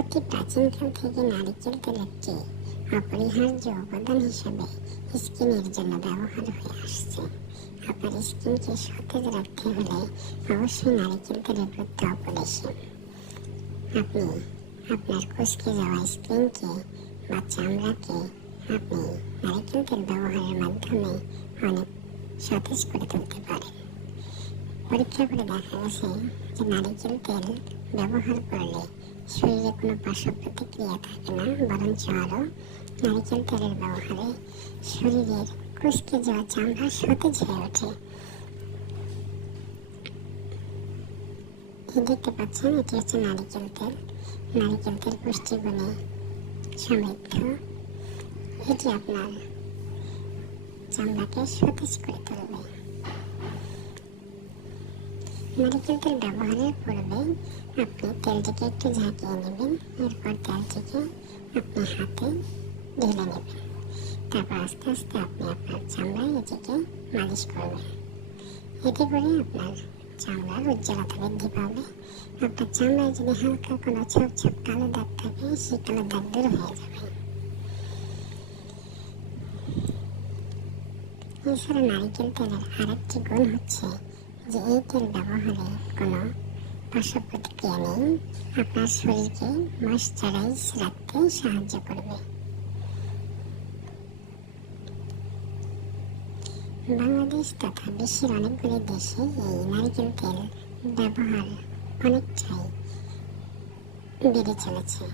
অতি প্রাচীনকাল থেকে নারিকেল তেল একটি অপরিহার্য উপাদান হিসেবে স্কিনের জন্য ব্যবহার হয়ে আসছে। আপনার স্কিনকে সতেজ রাখতে হলে অবশ্যই নারিকেল তেলের প্রতি অপরিসীম। আপনি আপনার কুঁচকে যাওয়া স্কিনকে বা চামড়াকে আপনি নারিকেল তেল ব্যবহারের মাধ্যমে অনেক সতেজ করে তুলতে পারেন। পরীক্ষা করে দেখা গেছে যে নারিকেল তেল ব্যবহার করলে শরীরে কোনো পার্শ্ব প্রতিক্রিয়া থাকে না, বরঞ্চ আরও নারিকেল তেলের ব্যবহারে শরীরের কুঁচকে যাওয়া চামড়া সতেজ হয়ে ওঠে। দেখতে পাচ্ছেন এটি হচ্ছে নারিকেল তেল। নারিকেল তেল পুষ্টিগুণে সমৃদ্ধ। এটি আপনার চামড়াকে সতেজ করে তুলবে। নারিকেল তেল ব্যবহারের পূর্বে আপনি তেলটিকে একটু ঝাঁকিয়ে নেবেন। এরপর তেলটিকে আপনি হাতে ঢেলে নেবেন। তারপর আস্তে আস্তে আপনি আপনার চামড়ায় এটিকে মালিশ করবেন। এতে করে আপনার চামড়ার উজ্জ্বলতা বৃদ্ধি পাবে। আপনার চামড়ায় যদি হালকা কোনো ছোপ ছোপ কালো দাগ থাকে, সেই কালো দাগ দূর হয়ে যাবে। এছাড়া নারিকেল তেলের আরেকটি গুণ হচ্ছে যে এই তেল ব্যবহারে কোনো পার্শ্ব প্রতিক্রিয়া নেই। আপনার শরীরকে ময়েশ্চারাইজ রাখতে সাহায্য করবে। বাংলাদেশ তথা বিশ্বের অনেকগুলি দেশে এই নারিকেল তেল ব্যবহার অনেকটাই বেড়ে চলেছে।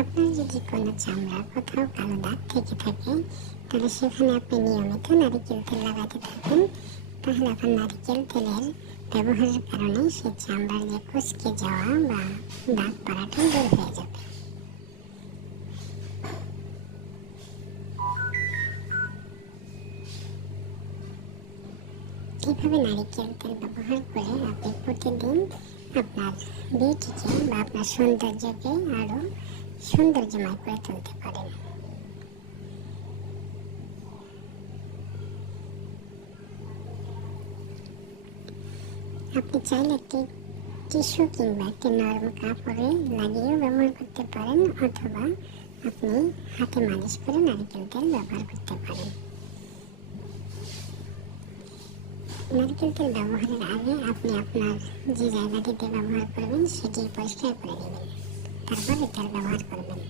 আপনার যদি কোনো চামড়ার কোথাও কালো দাগ থেকে থাকে, তাহলে সেখানে আপনি নিয়মিত নারিকেল তেল লাগাতে থাকুন। তাহলে আপনার নারিকেল তেলের ব্যবহারের কারণে সেই চামড়ার যে কুঁচকে যাওয়া বা দাগ পড়াটা দূর হয়ে যাবে। এইভাবে নারিকেল তেল ব্যবহার করে আপনি প্রতিদিন আপনার বিউটিকে বা আপনার সৌন্দর্যকে আরও সৌন্দর্যময় করে তুলতে পারেন। আপনি চাইলে একটি টিস্যু কিংবা একটি নরম কাপড়ে লাগিয়েও ব্যবহার করতে পারেন, অথবা আপনি হাতে মালিশ করে নারিকেল তেল ব্যবহার করতে পারেন। নারিকেল তেল ব্যবহারের আগে আপনি আপনার যে জায়গাটিতে ব্যবহার করবেন সেটি পরিষ্কার করে নেবেন, তারপর তেল ব্যবহার করবেন।